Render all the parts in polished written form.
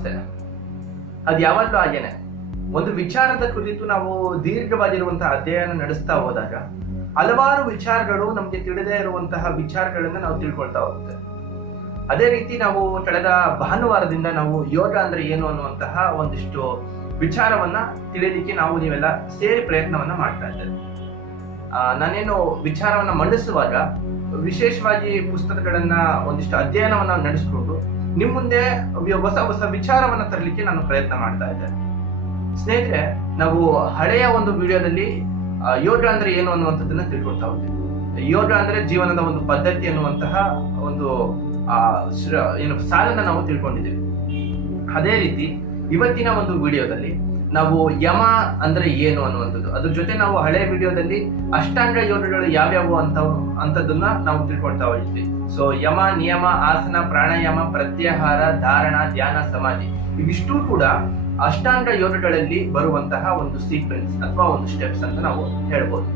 ಅಷ್ಟೇ, ಅದು ಯಾವಾಗಲೂ ಹಾಗೇನೆ. ಒಂದು ವಿಚಾರದ ಕುರಿತು ನಾವು ದೀರ್ಘವಾಗಿರುವಂತಹ ಅಧ್ಯಯನ ನಡೆಸ್ತಾ ಹೋದಾಗ ಹಲವಾರು ವಿಚಾರಗಳು ನಮ್ಗೆ ತಿಳಿದೇ ಇರುವಂತಹ ವಿಚಾರಗಳನ್ನ ನಾವು ತಿಳ್ಕೊಳ್ತಾ ಹೋಗ್ತೇವೆ. ಅದೇ ರೀತಿ ನಾವು ಕಳೆದ ಭಾನುವಾರದಿಂದ ನಾವು ಯೋಗ ಅಂದ್ರೆ ಏನು ಅನ್ನುವಂತಹ ಒಂದಿಷ್ಟು ವಿಚಾರವನ್ನ ತಿಳಿಯಲಿಕ್ಕೆ ನೀವೆಲ್ಲ ಸೇರಿ ಪ್ರಯತ್ನವನ್ನ ಮಾಡ್ತಾ ಇದ್ದೇವೆ. ನಾನೇನು ವಿಚಾರವನ್ನ ಮಂಡಿಸುವಾಗ ವಿಶೇಷವಾಗಿ ಪುಸ್ತಕಗಳನ್ನ ಒಂದಿಷ್ಟು ಅಧ್ಯಯನವನ್ನ ನಡೆಸಿಕೊಂಡು ನಿಮ್ ಮುಂದೆ ಹೊಸ ಹೊಸ ವಿಚಾರವನ್ನ ತರಲಿಕ್ಕೆ ನಾನು ಪ್ರಯತ್ನ ಮಾಡ್ತಾ ಇದ್ದೇನೆ. ಸ್ನೇಹಿತರೆ, ನಾವು ಹಳೆಯ ಒಂದು ವಿಡಿಯೋದಲ್ಲಿ ಯೋಗ ಅಂದ್ರೆ ಏನು ಅನ್ನುವಂಥದ್ದನ್ನ ತಿಳ್ಕೊಳ್ತಾ ಹೋಗ್ತೀವಿ. ಯೋಗ ಅಂದ್ರೆ ಜೀವನದ ಒಂದು ಪದ್ಧತಿ ಅನ್ನುವಂತಹ ಒಂದು ಸಾಲನ್ನ ನಾವು ತಿಳ್ಕೊಂಡಿದ್ದೀವಿ. ಅದೇ ರೀತಿ ಇವತ್ತಿನ ಒಂದು ವಿಡಿಯೋದಲ್ಲಿ ನಾವು ಯಮ ಅಂದ್ರೆ ಏನು ಅನ್ನುವಂಥದ್ದು, ಅದ್ರ ಜೊತೆ ನಾವು ಹಳೆ ವಿಡಿಯೋದಲ್ಲಿ ಅಷ್ಟಾಂಗ ಯೋಗಗಳು ಯಾವ್ಯಾವು ಅಂತದನ್ನ ನಾವು ತಿಳ್ಕೊಳ್ತಾ ಹೋಗ್ತೀವಿ. ಸೊ ಯಮ, ನಿಯಮ, ಆಸನ, ಪ್ರಾಣಾಯಾಮ, ಪ್ರತ್ಯಾಹಾರ, ಧಾರಣ, ಧ್ಯಾನ, ಸಮಾಧಿ ಇವಿಷ್ಟು ಕೂಡ ಅಷ್ಟಾಂಗ ಯೋಗಗಳಲ್ಲಿ ಬರುವಂತಹ ಒಂದು ಸೀಕ್ವೆನ್ಸ್ ಅಥವಾ ಒಂದು ಸ್ಟೆಪ್ಸ್ ಅಂತ ನಾವು ಹೇಳ್ಬೋದು.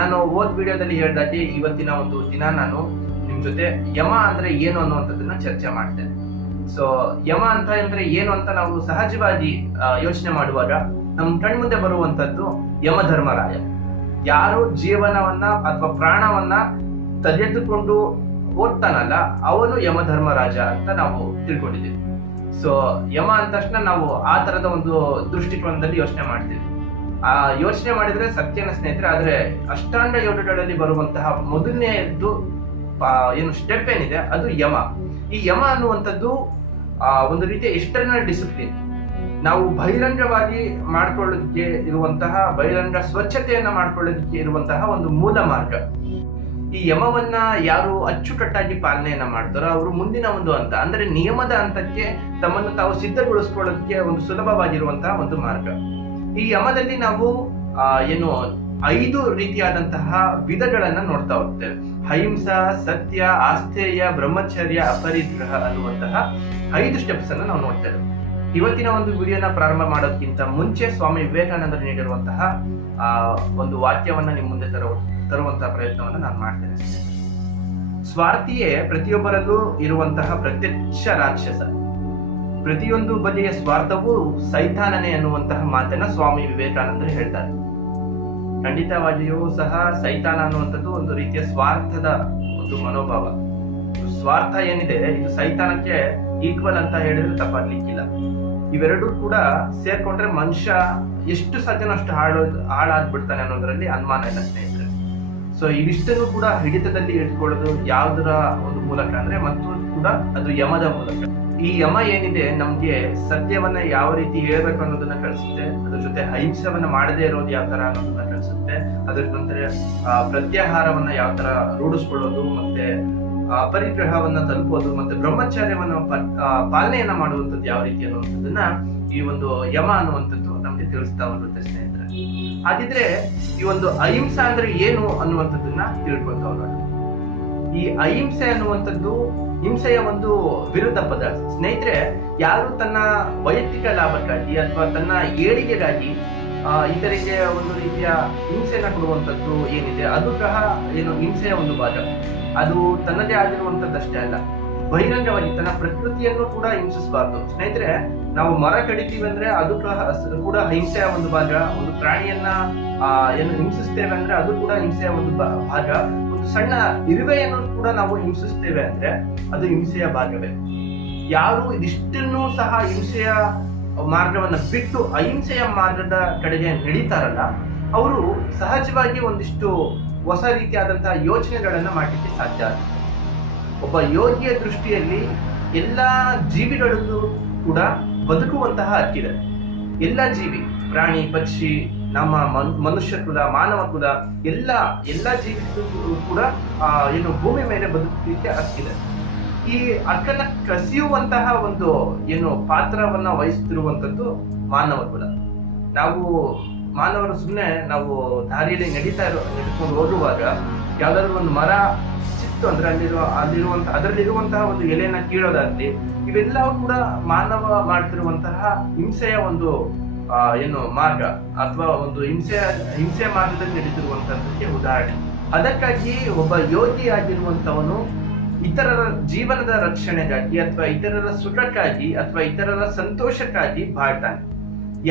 ನಾನು ಓದ್ ವಿಡಿಯೋದಲ್ಲಿ ಹೇಳ್ದಾಗೆ ಇವತ್ತಿನ ಒಂದು ದಿನ ನಾನು ನಿಮ್ ಜೊತೆ ಯಮ ಅಂದ್ರೆ ಏನು ಅನ್ನುವಂಥದ್ದನ್ನ ಚರ್ಚೆ ಮಾಡ್ತೇನೆ. ಸೊ ಯಮ ಅಂತ ಅಂದ್ರೆ ಏನು ಅಂತ ನಾವು ಸಹಜವಾಗಿ ಯೋಚನೆ ಮಾಡುವಾಗ ನಮ್ ಕಣ್ಮುಂದೆ ಬರುವಂತದ್ದು ಯಮಧರ್ಮರಾಯ. ಯಾರು ಜೀವನವನ್ನ ಅಥವಾ ಪ್ರಾಣವನ್ನ ತೆಗೆದುಕೊಂಡು ಹೋಗ್ತಾನಲ್ಲ ಅವನು ಯಮಧರ್ಮರಾಜ ಅಂತ ನಾವು ತಿಳ್ಕೊಂಡಿದ್ದೀವಿ. ಸೊ ಯಮ ಅಂದ ತಕ್ಷಣ ನಾವು ಆ ತರದ ಒಂದು ದೃಷ್ಟಿಕೋನದಲ್ಲಿ ಯೋಚನೆ ಮಾಡ್ತೀವಿ. ಆ ಯೋಚನೆ ಮಾಡಿದ್ರೆ ಸತ್ಯನ ಸ್ನೇಹಿತರೆ. ಆದ್ರೆ ಅಷ್ಟಾಂಗ ಯೋಗಗಳಲ್ಲಿ ಬರುವಂತಹ ಮೊದಲನೆಯದ್ದು ಏನು ಸ್ಟೆಪ್ ಏನಿದೆ ಅದು ಯಮ. ಈ ಯಮ ಅನ್ನುವಂಥದ್ದು ಒಂದು ರೀತಿಯ ಎಕ್ಸ್ಟರ್ನಲ್ ಡಿಸಿಪ್ಲಿನ್. ನಾವು ಬಹಿರಂಗವಾಗಿ ಮಾಡ್ಕೊಳ್ಳೋದಕ್ಕೆ ಇರುವಂತಹ ಬಹಿರಂಗ ಸ್ವಚ್ಛತೆಯನ್ನ ಮಾಡ್ಕೊಳ್ಳೋದಕ್ಕೆ ಇರುವಂತಹ ಒಂದು ಮೂಲ ಮಾರ್ಗ. ಈ ಯಮವನ್ನ ಯಾರು ಅಚ್ಚುಕಟ್ಟಾಗಿ ಪಾಲನೆಯನ್ನ ಮಾಡ್ತಾರೋ ಅವರು ಮುಂದಿನ ಒಂದು ಹಂತ ಅಂದ್ರೆ ನಿಯಮದ ಹಂತಕ್ಕೆ ತಮ್ಮನ್ನು ತಾವು ಸಿದ್ಧಗೊಳಿಸ್ಕೊಳ್ಳೋದಕ್ಕೆ ಒಂದು ಸುಲಭವಾಗಿರುವಂತಹ ಒಂದು ಮಾರ್ಗ. ಈ ಯಮದಲ್ಲಿ ನಾವು 5 ರೀತಿಯಾದಂತಹ ವಿಧಗಳನ್ನ ನೋಡ್ತಾ ಹೋಗ್ತೇವೆ. ಅಹಿಂಸಾ, ಸತ್ಯ, ಆಸ್ಥೇಯ, ಬ್ರಹ್ಮಚರ್ಯ, ಅಪರಿಗ್ರಹ ಅನ್ನುವಂತಹ 5 ಸ್ಟೆಪ್ಸ್ ಅನ್ನ ನಾವು ನೋಡ್ತೇವೆ. ಇವತ್ತಿನ ಒಂದು ವಿಡಿಯೋನ ಪ್ರಾರಂಭ ಮಾಡೋದಕ್ಕಿಂತ ಮುಂಚೆ ಸ್ವಾಮಿ ವಿವೇಕಾನಂದರು ನೀಡಿರುವಂತಹ ಒಂದು ವಾಕ್ಯವನ್ನ ನಿಮ್ಮ ಮುಂದೆ ತರುವಂತಹ ಪ್ರಯತ್ನವನ್ನ ನಾನು ಮಾಡ್ತೇನೆ. ಸ್ವಾರ್ಥಿಯೇ ಪ್ರತಿಯೊಬ್ಬರಲ್ಲೂ ಇರುವಂತಹ ಪ್ರತ್ಯಕ್ಷ ರಾಕ್ಷಸ. ಪ್ರತಿಯೊಂದು ಬಗೆಯ ಸ್ವಾರ್ಥವೂ ಸೈತಾನನೇ ಅನ್ನುವಂತಹ ಮಾತನ್ನ ಸ್ವಾಮಿ ವಿವೇಕಾನಂದರು ಹೇಳ್ತಾರೆ. ಖಂಡಿತವಾಗಿಯೂ ಸಹ ಸೈತಾನ ಅನ್ನುವಂಥದ್ದು ಒಂದು ರೀತಿಯ ಸ್ವಾರ್ಥದ ಒಂದು ಮನೋಭಾವ. ಸ್ವಾರ್ಥ ಏನಿದೆ ಇದು ಸೈತಾನಕ್ಕೆ ಈಕ್ವಲ್ ಅಂತ ಹೇಳಿದ್ರೆ ತಪ್ಪಾಗ್ಲಿಕ್ಕಿಲ್ಲ. ಇವೆರಡೂ ಕೂಡ ಸೇರ್ಕೊಂಡ್ರೆ ಮನುಷ್ಯ ಎಷ್ಟು ಸಾಧ್ಯನೋ ಅಷ್ಟು ಹಾಳಾಗ್ಬಿಡ್ತಾನೆ ಅನ್ನೋದ್ರಲ್ಲಿ ಅನುಮಾನ ಇಲ್ಲ ಸ್ನೇಹಿತರೆ. ಸೊ ಇವಿಷ್ಟನ್ನು ಕೂಡ ಹಿಡಿತದಲ್ಲಿ ಇಟ್ಕೊಳ್ಳೋದು ಯಾವುದರ ಒಂದು ಮೂಲಕ ಅಂದ್ರೆ ಮತ್ತು ಕೂಡ ಅದು ಯಮದ ಮೂಲಕ. ಈ ಯಮ ಏನಿದೆ ನಮ್ಗೆ ಸತ್ಯವನ್ನ ಯಾವ ರೀತಿ ಹೇಳ್ಬೇಕು ಅನ್ನೋದನ್ನ ಕಲಿಸುತ್ತೆ. ಅದ್ರ ಜೊತೆ ಅಹಿಂಸವನ್ನ ಮಾಡದೇ ಇರೋದು ಯಾವ ತರ ಅನ್ನೋದನ್ನ ಕಲಿಸುತ್ತೆ. ಅದ್ರ ನಂತರ ಪ್ರತ್ಯಾಹಾರವನ್ನ ಯಾವ ತರ ರೂಢಿಸ್ಕೊಳ್ಳೋದು, ಮತ್ತೆ ಅಪರಿಗ್ರಹವನ್ನ ತಲುಪೋದು, ಮತ್ತೆ ಬ್ರಹ್ಮಚರ್ಯವನ್ನ ಪಾಲನೆಯನ್ನ ಮಾಡುವಂಥದ್ದು ಯಾವ ರೀತಿ ಅನ್ನುವಂಥದ್ದನ್ನ ಈ ಒಂದು ಯಮ ಅನ್ನುವಂಥದ್ದು ನಮ್ಗೆ ತಿಳಿಸ್ತಾ ಬರುತ್ತೆ ಸ್ನೇಹಿತರೆ. ಹಾಗಿದ್ರೆ ಈ ಒಂದು ಅಹಿಂಸಾ ಅಂದ್ರೆ ಏನು ಅನ್ನುವಂಥದ್ದನ್ನ ತಿಳ್ಕೊಳ್ತಾ ಹೋಗೋಣ. ಈ ಅಹಿಂಸೆ ಅನ್ನುವಂಥದ್ದು ಹಿಂಸೆಯ ಒಂದು ವಿರುದ್ಧ ಪದ ಸ್ನೇಹಿತರೆ. ಯಾರು ತನ್ನ ವೈಯಕ್ತಿಕ ಲಾಭಕ್ಕಾಗಿ ಅಥವಾ ತನ್ನ ಏಳಿಗೆಗಾಗಿ ಇತರಿಗೆ ಒಂದು ರೀತಿಯ ಹಿಂಸೆಯನ್ನ ಕೊಡುವಂಥದ್ದು ಏನಿದೆ ಅದು ಸಹ ಹಿಂಸೆಯ ಒಂದು ಭಾಗ. ಅದು ತನ್ನದೇ ಆಗಿರುವಂತದ್ದಷ್ಟೇ ಅಲ್ಲ, ಬಹಿರಂಗವಾಗಿ ತನ್ನ ಪ್ರಕೃತಿಯನ್ನು ಕೂಡ ಹಿಂಸಿಸಬಾರ್ದು ಸ್ನೇಹಿತರೆ. ನಾವು ಮರ ಕಡಿತೀವಿ ಅಂದ್ರೆ ಅದು ಕೂಡ ಹಿಂಸೆಯ ಒಂದು ಭಾಗ. ಒಂದು ಪ್ರಾಣಿಯನ್ನ ಹಿಂಸಿಸ್ತೇವೆ ಅಂದ್ರೆ ಅದು ಕೂಡ ಹಿಂಸೆಯ ಒಂದು ಭಾಗ. ಒಂದು ಸಣ್ಣ ಇರುವೆಯನ್ನು ಕೂಡ ನಾವು ಹಿಂಸಿಸ್ತೇವೆ ಅಂದ್ರೆ ಅದು ಹಿಂಸೆಯ ಭಾಗವೇ. ಯಾರು ಇದಿಷ್ಟನ್ನು ಸಹ ಹಿಂಸೆಯ ಮಾರ್ಗವನ್ನ ಬಿಟ್ಟು ಅಹಿಂಸೆಯ ಮಾರ್ಗದ ಕಡೆಗೆ ನಡೀತಾರಲ್ಲ ಅವರು ಸಹಜವಾಗಿ ಒಂದಿಷ್ಟು ಹೊಸ ರೀತಿಯಾದಂತಹ ಯೋಚನೆಗಳನ್ನ ಮಾಡಲಿಕ್ಕೆ ಸಾಧ್ಯ ಆಗುತ್ತೆ. ಒಬ್ಬ ಯೋಗಿಯ ದೃಷ್ಟಿಯಲ್ಲಿ ಎಲ್ಲಾ ಜೀವಿಗಳಲ್ಲೂ ಕೂಡ ಬದುಕುವಂತಹ ಹಕ್ಕಿದೆ. ಎಲ್ಲ ಜೀವಿ, ಪ್ರಾಣಿ, ಪಕ್ಷಿ, ನಮ್ಮ ಮನುಷ್ಯ ಕುಲ, ಮಾನವ ಕುಲ, ಎಲ್ಲ ಜೀವಿಗಳು ಕೂಡ ಭೂಮಿ ಮೇಲೆ ಬದುಕಲಿಕ್ಕೆ ಹಕ್ಕಿದೆ. ಈ ಹಕ್ಕನ್ನ ಕಸಿಯುವಂತಹ ಒಂದು ಪಾತ್ರವನ್ನ ವಹಿಸುತ್ತಿರುವಂತದ್ದು ಮಾನವ ಕುಲ. ನಾವು ಮಾನವರು ಸುಮ್ಮನೆ ನಾವು ದಾರಿಯಲ್ಲಿ ನಡ್ಕೊಂಡು ಹೋಗುವಾಗ ಯಾವ್ದಾದ್ರು ಒಂದು ಮರ ಸಿಕ್ತು ಅಂದ್ರೆ ಅದರಲ್ಲಿರುವಂತಹ ಒಂದು ಎಲೆಯನ್ನ ಕೀಳೋದಾಗ್ಲಿ, ಇವೆಲ್ಲವೂ ಕೂಡ ಮಾನವ ಮಾಡ್ತಿರುವಂತಹ ಹಿಂಸೆಯ ಒಂದು ಮಾರ್ಗ ಅಥವಾ ಒಂದು ಹಿಂಸೆ ಮಾರ್ಗದಲ್ಲಿ ನಡೀತಿರುವಂತಹದ್ದಕ್ಕೆ ಉದಾಹರಣೆ. ಅದಕ್ಕಾಗಿ ಒಬ್ಬ ಯೋಗಿ ಆಗಿರುವಂತವನು ಇತರರ ಜೀವನದ ರಕ್ಷಣೆಗಾಗಿ ಅಥವಾ ಇತರರ ಸುಖಕ್ಕಾಗಿ ಅಥವಾ ಇತರರ ಸಂತೋಷಕ್ಕಾಗಿ ಬಾಳ್ತಾನೆ.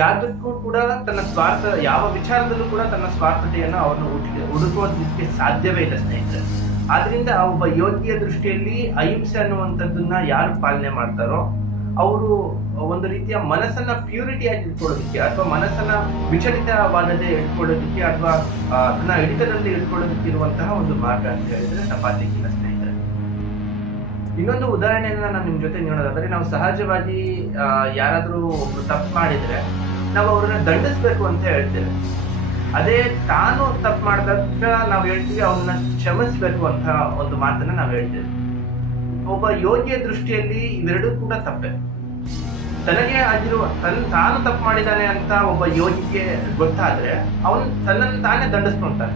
ಯಾವುದಕ್ಕೂ ಕೂಡ ತನ್ನ ಸ್ವಾರ್ಥ, ಯಾವ ವಿಚಾರದಲ್ಲೂ ಕೂಡ ತನ್ನ ಸ್ವಾರ್ಥತೆಯನ್ನು ಅವನು ಹುಡುಕೋದಕ್ಕೆ ಸಾಧ್ಯವೇ ಇಲ್ಲ ಸ್ನೇಹಿತರೆ. ಆದ್ರಿಂದ ಒಬ್ಬ ಯೋಗಿಯ ದೃಷ್ಟಿಯಲ್ಲಿ ಅಹಿಂಸೆ ಅನ್ನುವಂಥದ್ದನ್ನ ಯಾರು ಪಾಲನೆ ಮಾಡ್ತಾರೋ ಅವರು ಒಂದು ರೀತಿಯ ಮನಸ್ಸನ್ನ ಪ್ಯೂರಿಟಿ ಆಗಿ ಇಟ್ಕೊಳ್ಳೋದಕ್ಕೆ ಅಥವಾ ಮನಸ್ಸನ್ನ ವಿಚಲಿತವಾಗದೆ ಇಟ್ಕೊಳ್ಳೋದಕ್ಕೆ ಅಥವಾ ಅದನ್ನ ಹಿಡಿತದಲ್ಲಿ ಇಟ್ಕೊಳ್ಳೋದಕ್ಕೆ ಇರುವಂತಹ ಒಂದು ಮಾರ್ಗ ಅಂತ ಹೇಳಿದ್ರೆ ತಪ್ಪಾಗ್ಲಿಕ್ಕಿಲ್ಲ ಸ್ನೇಹಿತರೆ. ಇನ್ನೊಂದು ಉದಾಹರಣೆಯನ್ನ ನಾನು ನಿಮ್ ಜೊತೆ ನೋಡೋದಾದ್ರೆ, ನಾವು ಸಹಜವಾಗಿ ಯಾರಾದ್ರೂ ಒಬ್ರು ತಪ್ಪು ಮಾಡಿದ್ರೆ ನಾವು ಅವ್ರನ್ನ ದಂಡಿಸ್ಬೇಕು ಅಂತ ಹೇಳ್ತೇವೆ. ಅದೇ ತಾನು ತಪ್ಪು ಮಾಡಿದಾಗ ನಾವು ಹೇಳ್ತೀವಿ ಅವನ್ನ ಕ್ಷಮಿಸ್ಬೇಕು ಅಂತ ಒಂದು ಮಾತನ್ನ ನಾವು ಹೇಳ್ತೇವೆ. ಒಬ್ಬ ಯೋಗಿಯ ದೃಷ್ಟಿಯಲ್ಲಿ ಇವೆರಡೂ ಕೂಡ ತಪ್ಪೆ. ತನಗೆ ತಾನು ತಪ್ಪು ಮಾಡಿದ್ದಾನೆ ಅಂತ ಒಬ್ಬ ಯೋಗಿಗೆ ಗೊತ್ತಾದ್ರೆ ಅವನು ತನ್ನನ್ನು ತಾನೇ ದಂಡಿಸ್ಕೊಂತಾನೆ.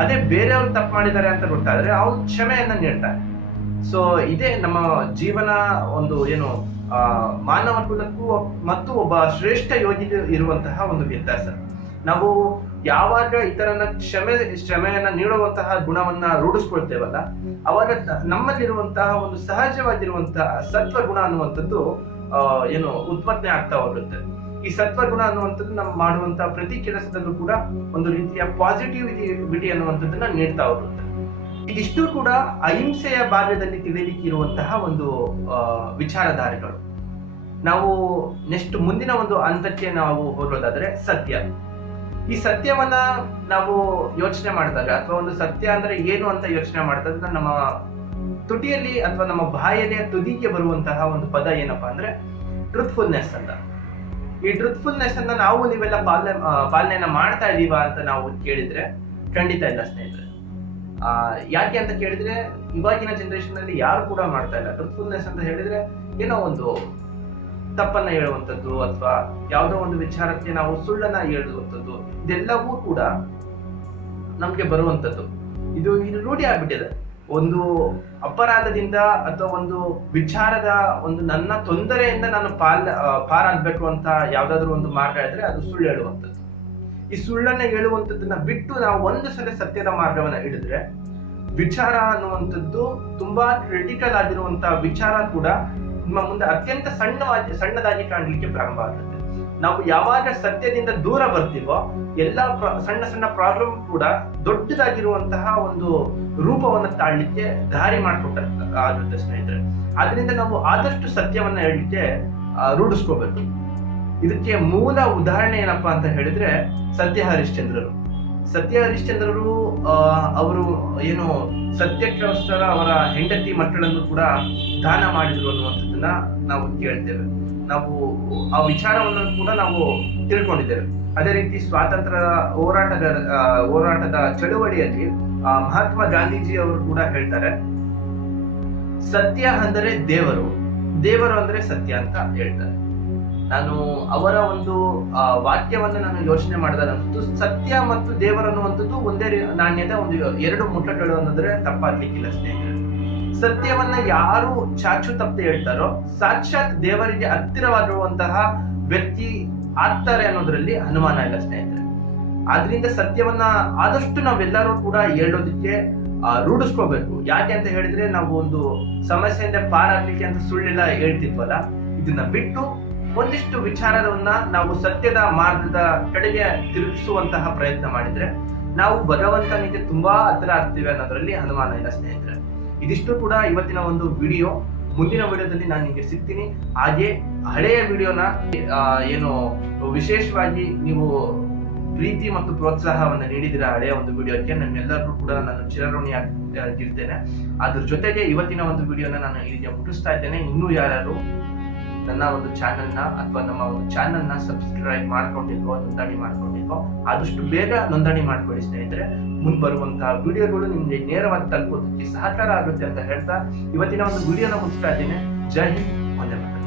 ಅದೇ ಬೇರೆಯವ್ರು ತಪ್ಪು ಮಾಡಿದ್ದಾರೆ ಅಂತ ಗೊತ್ತಾದ್ರೆ ಅವನು ಕ್ಷಮೆಯನ್ನ ನೀಡ್ತಾನೆ. ಸೊ ಇದೇ ನಮ್ಮ ಜೀವನ ಒಂದು ಏನು ಮಾನವ ಕುಲಕ್ಕೂ ಮತ್ತು ಒಬ್ಬ ಶ್ರೇಷ್ಠ ಯೋಗಿಗೆ ಇರುವಂತಹ ಒಂದು ವ್ಯತ್ಯಾಸ. ನಾವು ಯಾವಾಗ ಇತರನ ಕ್ಷಮೆಯನ್ನ ನೀಡುವಂತಹ ಗುಣವನ್ನ ರೂಢಿಸ್ಕೊಳ್ತೇವಲ್ಲ, ಅವಾಗ ನಮ್ಮಲ್ಲಿರುವಂತಹ ಒಂದು ಸಹಜವಾಗಿರುವಂತಹ ಸತ್ವ ಗುಣ ಅನ್ನುವಂಥದ್ದು ಏನು ಉತ್ಪತ್ತಿ ಆಗ್ತಾ ಹೋಗುತ್ತೆ. ಈ ಸತ್ವ ಗುಣ ಅನ್ನುವಂಥದ್ದು ನಾವು ಮಾಡುವಂತಹ ಪ್ರತಿ ಕೆಲಸದಲ್ಲೂ ಕೂಡ ಒಂದು ರೀತಿಯ ಪಾಸಿಟಿವಿಟಿ ಅನ್ನುವಂಥದ್ದನ್ನ ನೀಡ್ತಾ ಹೋಗುತ್ತೆ. ಇದಿಷ್ಟು ಕೂಡ ಅಹಿಂಸೆಯ ಭಾಗದಲ್ಲಿ ತಿಳಿಲಿಕ್ಕೆ ಇರುವಂತಹ ಒಂದು ವಿಚಾರಧಾರೆಗಳು. ನಾವು ನೆಕ್ಸ್ಟ್ ಮುಂದಿನ ಒಂದು ಹಂತಕ್ಕೆ ನಾವು ಹೋಗೋದಾದ್ರೆ ಸತ್ಯ. ಈ ಸತ್ಯವನ್ನ ನಾವು ಯೋಚನೆ ಮಾಡಿದಾಗ ಅಥವಾ ಒಂದು ಸತ್ಯ ಅಂದ್ರೆ ಏನು ಅಂತ ಯೋಚನೆ ಮಾಡಿದಾಗ ನಮ್ಮ ತುಟಿಯಲ್ಲಿ ಅಥವಾ ನಮ್ಮ ಬಾಯಲ್ಲಿ ತುದಿಗೆ ಬರುವಂತಹ ಒಂದು ಪದ ಏನಪ್ಪಾ ಅಂದ್ರೆ ಟ್ರೂತ್ಫುಲ್ನೆಸ್ ಅಂತ. ಈ ಟ್ರೂತ್ಫುಲ್ನೆಸ್ ಅನ್ನ ನಾವು ನೀವೆಲ್ಲ ಪಾಲನೆಯನ್ನ ಮಾಡ್ತಾ ಇದೀವಾ ಅಂತ ನಾವು ಕೇಳಿದ್ರೆ ಖಂಡಿತ ಇಲ್ಲ ಸ್ನೇಹಿತರೆ. ಯಾಕೆ ಅಂತ ಕೇಳಿದ್ರೆ ಇವಾಗಿನ ಜನರೇಷನ್ ಅಲ್ಲಿ ಯಾರು ಕೂಡ ಮಾಡ್ತಾ ಇಲ್ಲ. ಟ್ರೂತ್ಫುಲ್ನೆಸ್ ಅಂತ ಹೇಳಿದ್ರೆ ಏನೋ ಒಂದು ತಪ್ಪನ್ನ ಹೇಳುವಂಥದ್ದು ಅಥವಾ ಯಾವುದೋ ಒಂದು ವಿಚಾರಕ್ಕೆ ನಾವು ಸುಳ್ಳನ್ನ ಹೇಳುವಂಥದ್ದು, ಇದೆಲ್ಲವೂ ಕೂಡ ನಮ್ಗೆ ಬರುವಂಥದ್ದು. ಇದು ರೂಢಿ ಆಗ್ಬಿಟ್ಟಿದೆ. ಒಂದು ಅಪರಾಧದಿಂದ ಅಥವಾ ಒಂದು ವಿಚಾರದ ಒಂದು ನನ್ನ ತೊಂದರೆಯಿಂದ ನಾನು ಪಾರಾಗ್ಬೇಕು ಅಂತ ಯಾವ್ದಾದ್ರು ಒಂದು ಮಾರ್ಗ ಇದ್ರೆ ಅದು ಸುಳ್ಳು ಹೇಳುವಂಥದ್ದು. ಈ ಸುಳ್ಳನ್ನ ಹೇಳುವಂಥದ್ದನ್ನ ಬಿಟ್ಟು ನಾವು ಒಂದು ಸಲ ಸತ್ಯದ ಮಾರ್ಗವನ್ನ ಹಿಡಿದ್ರೆ ವಿಚಾರ ಅನ್ನುವಂಥದ್ದು ತುಂಬಾ ಕ್ರಿಟಿಕಲ್ ಆಗಿರುವಂತಹ ವಿಚಾರ ಕೂಡ ನಿಮ್ಮ ಮುಂದೆ ಅತ್ಯಂತ ಸಣ್ಣದಾಗಿ ಕಾಣಲಿಕ್ಕೆ ಪ್ರಾರಂಭ ಆಗುತ್ತೆ. ನಾವು ಯಾವಾಗ ಸತ್ಯದಿಂದ ದೂರ ಬರ್ತೀವೋ ಎಲ್ಲಾ ಸಣ್ಣ ಸಣ್ಣ ಪ್ರಾಬ್ಲಮ್ ಕೂಡ ದೊಡ್ಡದಾಗಿರುವಂತಹ ಒಂದು ರೂಪವನ್ನು ತಾಳ್ಲಿಕ್ಕೆ ದಾರಿ ಮಾಡಿಕೊಟ್ಟ ಆಗುತ್ತೆ ಸ್ನೇಹಿತರೆ. ಆದ್ರಿಂದ ನಾವು ಆದಷ್ಟು ಸತ್ಯವನ್ನ ಹೇಳಲಿಕ್ಕೆ ರೂಢಿಸ್ಕೋಬೇಕು. ಇದಕ್ಕೆ ಮೂಲ ಉದಾಹರಣೆ ಏನಪ್ಪಾ ಅಂತ ಹೇಳಿದ್ರೆ ಸತ್ಯ ಹರಿಶ್ಚಂದ್ರರು ಅವರು ಏನು ಸತ್ಯಕ್ಕೋಸ್ಕರ ಅವರ ಹೆಂಡತಿ ಮಕ್ಕಳನ್ನು ಕೂಡ ದಾನ ಮಾಡಿದ್ರು ಅನ್ನುವಂಥದ್ದನ್ನ ನಾವು ಕೇಳ್ತೇವೆ. ನಾವು ಆ ವಿಚಾರವನ್ನು ಕೂಡ ನಾವು ತಿಳ್ಕೊಂಡಿದ್ದೇವೆ. ಅದೇ ರೀತಿ ಸ್ವಾತಂತ್ರ್ಯ ಹೋರಾಟದ ಚಳುವಳಿಯಲ್ಲಿ ಮಹಾತ್ಮ ಗಾಂಧೀಜಿ ಅವರು ಕೂಡ ಹೇಳ್ತಾರೆ, ಸತ್ಯ ಅಂದರೆ ದೇವರು ಅಂದ್ರೆ ಸತ್ಯ ಅಂತ ಹೇಳ್ತಾರೆ. ನಾನು ಅವರ ಒಂದು ವಾಕ್ಯವನ್ನು ನಾನು ಯೋಚನೆ ಮಾಡಿದಾಗ ಸತ್ಯ ಮತ್ತು ದೇವರು ಅನ್ನುವಂಥದ್ದು ಒಂದೇ ನಾಣ್ಯದ ಒಂದು ಎರಡು ಮುಖಗಳು ಅನ್ನೋದ್ರೆ ತಪ್ಪಾಗ್ಲಿಕ್ಕಿಲ್ಲ ಸ್ನೇಹಿತರೆ. ಸತ್ಯವನ್ನ ಯಾರು ಚಾಚು ತಪ್ಪದೆ ಹೇಳ್ತಾರೋ ಸಾಕ್ಷಾತ್ ದೇವರಿಗೆ ಹತ್ತಿರವಾಗಿರುವಂತಹ ವ್ಯಕ್ತಿ ಆಗ್ತಾರೆ ಅನ್ನೋದ್ರಲ್ಲಿ ಅನುಮಾನ ಇಲ್ಲ ಸ್ನೇಹಿತರೆ. ಆದ್ರಿಂದ ಸತ್ಯವನ್ನ ಆದಷ್ಟು ನಾವೆಲ್ಲರೂ ಕೂಡ ಹೇಳೋದಕ್ಕೆ ರೂಢಿಸ್ಕೋಬೇಕು. ಯಾಕೆ ಅಂತ ಹೇಳಿದ್ರೆ ನಾವು ಒಂದು ಸಮಸ್ಯೆಯಿಂದ ಪಾರಾಗ್ಲಿಕ್ಕೆ ಅಂತ ಸುಳ್ಳೆಲ್ಲ ಹೇಳ್ತಿದ್ವಲ್ಲ, ಇದನ್ನ ಬಿಟ್ಟು ಒಂದಿಷ್ಟು ವಿಚಾರವನ್ನ ನಾವು ಸತ್ಯದ ಮಾರ್ಗದ ಕಡೆಗೆ ತಿರುಗಿಸುವಂತಹ ಪ್ರಯತ್ನ ಮಾಡಿದ್ರೆ ನಾವು ಭಗವಂತನಿಗೆ ತುಂಬಾ ಹತ್ರ ಆಗ್ತೀವಿ ಅನ್ನೋದ್ರಲ್ಲಿ ಅನುಮಾನ ಇಲ್ಲ ಸ್ನೇಹಿತರೆ. ಇದಿಷ್ಟು ಕೂಡ ಇವತ್ತಿನ ಒಂದು ವಿಡಿಯೋ. ಮುಂದಿನ ವಿಡಿಯೋದಲ್ಲಿ ನಾನು ನಿಮಗೆ ಸಿಗ್ತೀನಿ. ಹಾಗೆ ಹಳೆಯ ವಿಡಿಯೋನ ಏನು ವಿಶೇಷವಾಗಿ ನೀವು ಪ್ರೀತಿ ಮತ್ತು ಪ್ರೋತ್ಸಾಹವನ್ನು ನೀಡಿದಿರ ಹಳೆಯ ಒಂದು ವಿಡಿಯೋಕ್ಕೆ ನಮ್ಮೆಲ್ಲರೂ ಕೂಡ ನಾನು ಚಿರಋಣಿಯಾಗಿರ್ತೇನೆ. ಅದ್ರ ಜೊತೆಗೆ ಇವತ್ತಿನ ಒಂದು ವಿಡಿಯೋನ ನಾನು ಇಲ್ಲಿಗೆ ಮುಗಿಸ್ತಾ ಇದ್ದೇನೆ. ಇನ್ನೂ ಯಾರು ನನ್ನ ಒಂದು ಚಾನೆಲ್ನ ಅಥವಾ ನಮ್ಮ ಒಂದು ಚಾನೆಲ್ನ ಸಬ್ಸ್ಕ್ರೈಬ್ ಮಾಡ್ಕೊಂಡಿಲ್ವೋ, ನೋಂದಣಿ ಮಾಡ್ಕೊಂಡಿಲ್ವೋ ಆದಷ್ಟು ಬೇಗ ನೋಂದಣಿ ಮಾಡ್ಕೊಳ್ಳಿ ಸ್ನೇಹಿತರೆ. ಮುಂದೆ ಬರುವಂತಹ ವಿಡಿಯೋಗಳು ನಿಮ್ಗೆ ನೇರವಾಗಿ ತಲುಪೋದಕ್ಕೆ ಸಹಕಾರ ಆಗುತ್ತೆ ಅಂತ ಹೇಳ್ತಾ ಇವತ್ತಿನ ಒಂದು ವಿಡಿಯೋನ ಮುಗಿಸ್ತಾ ಇದ್ದೇನೆ. ಜೈ ಹಿಂದ್, ವಂದೇ ಮಾತರಂ.